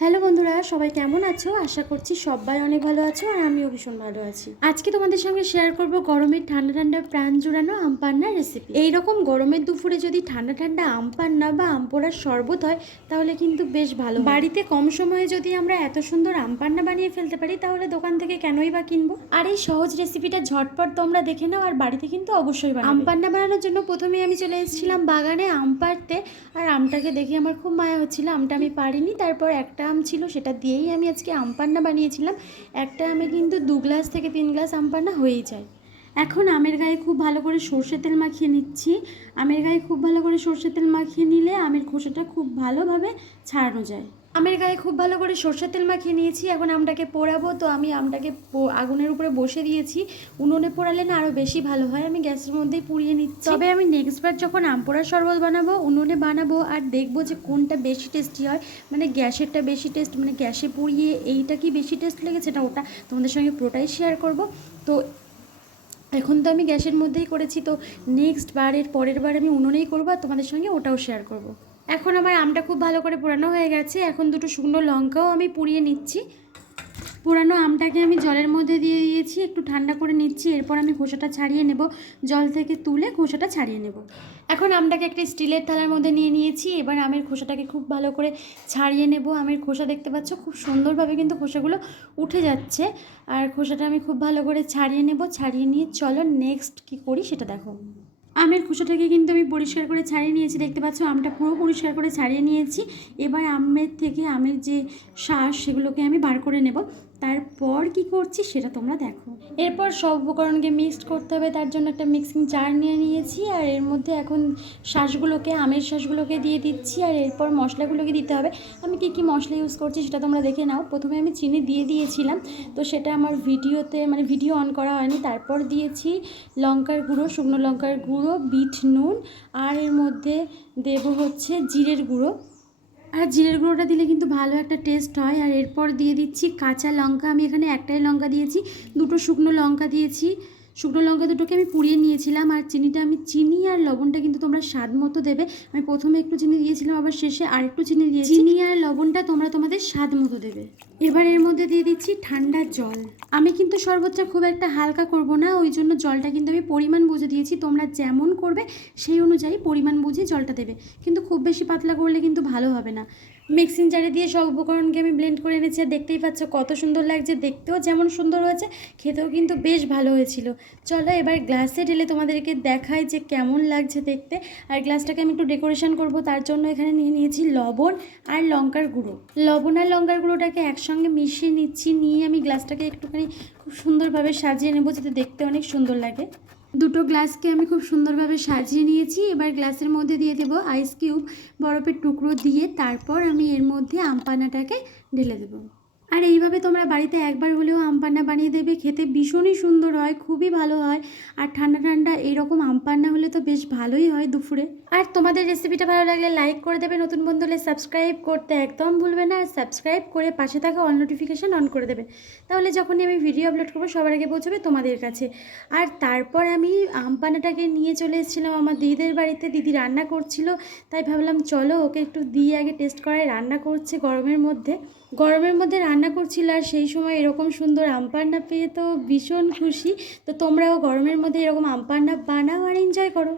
Hello বন্ধুরা, সবাই কেমন আছো? আশা করছি সবাই অনেক ভালো আছো আর আমিও ভীষণ ভালো আছি। আজকে তোমাদের সঙ্গে শেয়ার করব গরমের ঠান্ডা ঠান্ডা প্রাণ জুড়ানো আম পান্নার রেসিপি। এইরকম গরমের দুপুরে যদি ঠান্ডা ঠান্ডা আম পান্না বা আম পোড়ার শরবত হয় তাহলে কিন্তু বেশ ভালো। বাড়িতে কম সময়ে যদি আমরা এত সুন্দর আম পান্না বানিয়ে ফেলতে পারি তাহলে দোকান থেকে কেনই বা কিনবো। আর এই সহজ রেসিপিটা ঝটপট তোমরা দেখে নাও আর বাড়িতে কিন্তু অবশ্যই বানাবে। আম পান্না বানানোর জন্য প্রথমে আমি চলে এসেছিলাম বাগানে আম পাড়তে। আর আমটাকে দেখে আমার খুব মায়া হচ্ছিল, আমটা আমি পারিনি। তারপর একটা আম ছিল, সেটা দিয়েই আমি আজকে আম পান্না বানিয়েছিলাম। একটা আমে কিন্তু 2 গ্লাস থেকে 3 গ্লাস আম পান্না হয়েই যায়। এখন আমের গায়ে খুব ভালো করে সর্ষের তেল মাখিয়ে নিচ্ছি। আমের গায়ে খুব ভালো করে সর্ষের তেল মাখিয়ে নিলে আমের খোসাটা খুব ভালোভাবে ছাড়ানো যায়। আমের গায়ে খুব ভালো করে সর্ষের তেল মাখিয়ে নিয়েছি। এখন আমটাকে পোড়াবো, তো আমি আমটাকে আগুনের উপরে বসে দিয়েছি। উনুনে পোড়ালে না আরও বেশি ভালো হয়, আমি গ্যাসের মধ্যেই পুড়িয়ে নিচ্ছি। তবে আমি নেক্সট বার যখন আম পোড়ার শরবত বানাবো উনুনে বানাবো আর দেখবো যে কোনটা বেশি টেস্টি হয়, মানে গ্যাসেরটা বেশি টেস্ট, মানে গ্যাসে পুড়িয়ে এইটা কি বেশি টেস্ট লেগেছে, না ওটা তোমাদের সঙ্গে পুরোটাই শেয়ার করব। তো এখন তো আমি গ্যাসের মধ্যেই করেছি, তো নেক্সট বারের পরের বার আমি উনুনেই করবো আর তোমাদের সঙ্গে ওটাও শেয়ার করব। এখন আমার আমটা খুব ভালো করে পোড়ানো হয়ে গেছে। এখন দুটো শুকনো লঙ্কাও আমি পুড়িয়ে নিচ্ছি। পোড়ানো আমটাকে আমি জলের মধ্যে দিয়ে দিয়েছি, একটু ঠান্ডা করে নিচ্ছি। এরপর আমি খোসাটা ছাড়িয়ে নেব, জল থেকে তুলে খোসাটা ছাড়িয়ে নেব। এখন আমটাকে একটা স্টিলের থালার মধ্যে নিয়ে নিয়েছি। এবার আমের খোসাটাকে খুব ভালো করে ছাড়িয়ে নেব। আমের খোসা দেখতে পাচ্ছ খুব সুন্দরভাবে কিন্তু খোসাগুলো উঠে যাচ্ছে। আর খোসাটা আমি খুব ভালো করে ছাড়িয়ে নেব। ছাড়িয়ে নিয়ে চলো নেক্সট কী করি সেটা দেখো। আমের খোসাটাকে কিন্তু আমি পরিষ্কার করে ছাড়িয়ে নিয়েছি, দেখতে পাচ্ছ আমটা পুরো পরিষ্কার করে ছাড়িয়ে নিয়েছি। এবার আমের থেকে আমের যে শাঁস সেগুলোকে আমি বার করে নেব। তারপর কি করছি সেটা তোমরা দেখো। এরপর সব উপকরণকে মিক্সড করতে হবে, তার জন্য একটা মিক্সিং জার নিয়ে নিয়েছি। আর এর মধ্যে এখন শাঁসগুলোকে, আমের শাঁসগুলোকে দিয়ে দিচ্ছি। আর এরপর মশলাগুলোকে দিতে হবে। আমি কী মশলা ইউজ করছি সেটা তোমরা দেখে নাও। প্রথমে আমি চিনি দিয়ে দিয়েছিলাম, তো সেটা আমার ভিডিওতে মানে ভিডিও অন করা হয়নি। তারপর দিয়েছি লঙ্কার গুঁড়ো, শুকনো লঙ্কার গুঁড়ো, বিট নুন, আর এর মধ্যে দেব হচ্ছে জিরের গুঁড়ো। আর জিরের গুঁড়োটা দিলে কিন্তু ভালো একটা টেস্ট হয়। আর এরপর দিয়ে দিচ্ছি কাঁচা লঙ্কা, আমি এখানে একটাই লঙ্কা দিয়েছি। দুটো শুকনো লঙ্কা দিয়েছি, শুকনো লঙ্কা দুটোকে আমি পুড়িয়ে নিয়েছিলাম। আর চিনিটা আমি চিনি আর লবণটা কিন্তু তোমরা স্বাদ মতো দেবে। আমি প্রথমে একটু চিনি দিয়েছিলাম, আবার শেষে আরেকটু চিনি দিয়েছি। চিনি আর লবণটা তোমরা তোমাদের স্বাদ মতো দেবে। এবার এর মধ্যে দিয়ে দিচ্ছি ঠান্ডা জল। আমি কিন্তু শরবতটা খুব একটা হালকা করব না, ওই জন্য জলটা কিন্তু আমি পরিমাণ বুঝে দিয়েছি। তোমরা যেমন করবে সেই অনুযায়ী পরিমাণ বুঝে জলটা দেবে, কিন্তু খুব বেশি পাতলা করলে কিন্তু ভালো হবে না। মিক্সিং জারে দিয়ে সব উপকরণকে আমি ব্লেন্ড করে এনেছি। আর দেখতেই পাচ্ছ কত সুন্দর লাগছে, দেখতেও যেমন সুন্দর হয়েছে খেতেও কিন্তু বেশ ভালো হয়েছিল। চলো এবার গ্লাসে ঢেলে তোমাদেরকে দেখাই যে কেমন লাগছে দেখতে। আর গ্লাসটাকে আমি একটু ডেকোরেশন করব, তার জন্য এখানে নিয়ে নিয়েছি লবণ আর লঙ্কার গুঁড়ো। লবণ আর লঙ্কার গুঁড়োটাকে একসঙ্গে মিশিয়ে নিচ্ছি, নিয়ে আমি গ্লাসটাকে একটুখানি খুব সুন্দরভাবে সাজিয়ে নেবো যাতে দেখতে অনেক সুন্দর লাগে। দুটো গ্লাসকে আমি খুব সুন্দরভাবে সাজিয়ে নিয়েছি। এবার গ্লাসের মধ্যে দিয়ে দেবো আইস কিউব, বরফের টুকরো দিয়ে তারপর আমি এর মধ্যে আম পান্নাটাকে ঢেলে দেবো। আর এইভাবে তোমরা বাড়িতে একবার হলেও আম পান্না বানিয়ে দেবে, খেতে ভীষণই সুন্দর হয়, খুবই ভালো হয়। আর ঠান্ডা ঠান্ডা এইরকম আম পান্না হলে তো বেশ ভালোই হয় দুপুরে। আর তোমাদের রেসিপিটা ভালো লাগলে লাইক করে দেবে, নতুন বন্ধু হলে সাবস্ক্রাইব করতে একদম ভুলবে না। আর সাবস্ক্রাইব করে পাশে থাকা অল নোটিফিকেশান অন করে দেবে, তাহলে যখনই আমি ভিডিও আপলোড করবো সবার আগে পৌঁছবে তোমাদের কাছে। আর তারপর আমি আম পান্নাটাকে নিয়ে চলে এসেছিলাম আমার দিদিদের বাড়িতে। দিদি রান্না করছিল, তাই ভাবলাম চলো ওকে একটু দিয়ে আগে টেস্ট করাই। রান্না করছে গরমের মধ্যে রান্না করছিল, আর সেই সময় এরকম সুন্দর আম পান্না পেয়ে তো ভীষণ খুশি। তো তোমরাও গরমের মধ্যে এরকম আম পান্না বানাও আর এনজয় করো।